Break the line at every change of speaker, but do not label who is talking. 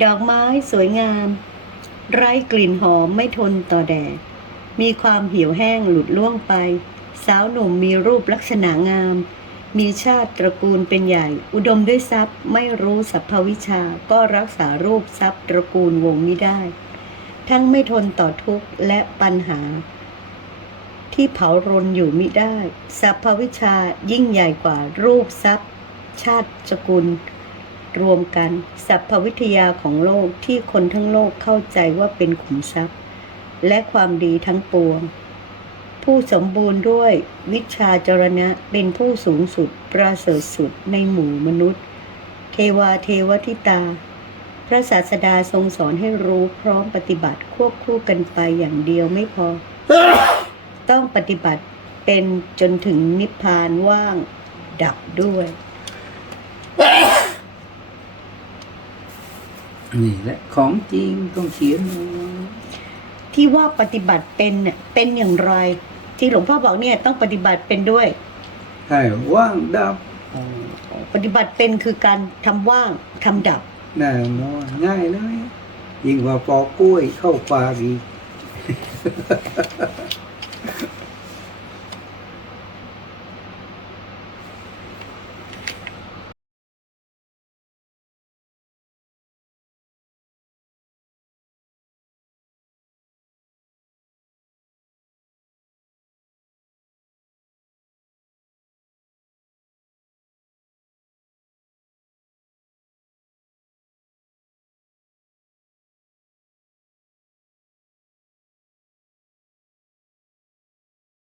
ดอกไม้สวยงาม ไร้กลิ่นหอมไม่ทนต่อแดด มีความเหี่ยวแห้งหลุดล่วงไป สาวหนุ่มมีรูปลักษณะงาม มีชาติตระกูลเป็นใหญ่ อุดมด้วยทรัพย์ไม่รู้สัพพวิชาก็รักษารูปทรัพย์ตระกูลวงมิได้ ทั้งไม่ทนต่อทุกข์และปัญหา ที่เผารนอยู่มิได้ สัพพวิชายิ่งใหญ่กว่ารูปทรัพย์ ชาติสกุล รวมกันสัพพวิทยาของโลกที่คนทั้งโลกเข้าใจว่าเป็นขุมทรัพย์ และความดีทั้งปวง ผู้สมบูรณ์ด้วยวิชาจรณะเป็นผู้สูงสุดประเสริฐสุดในหมู่มนุษย์ เทวาเทวทิตา พระศาสดาทรงสอนให้รู้พร้อมปฏิบัติควบคู่กันไปอย่างเดียวไม่พอ ต้องปฏิบัติเป็นจนถึงนิพพานว่างดับด้วย
นี่แหละของจริงต้องเขียนเอาไว้
ที่ว่าปฏิบัติเป็นเนี่ยเป็นอย่างไร ที่หลวงพ่อบอกเนี่ยต้องปฏิบัติเป็นด้วย
ให้ว่างดับ
ปฏิบัติเป็นคือการทำว่างทำดับ
แน่นอนง่ายเลยยิ่งกว่าปอกกล้วยเข้าปากอีก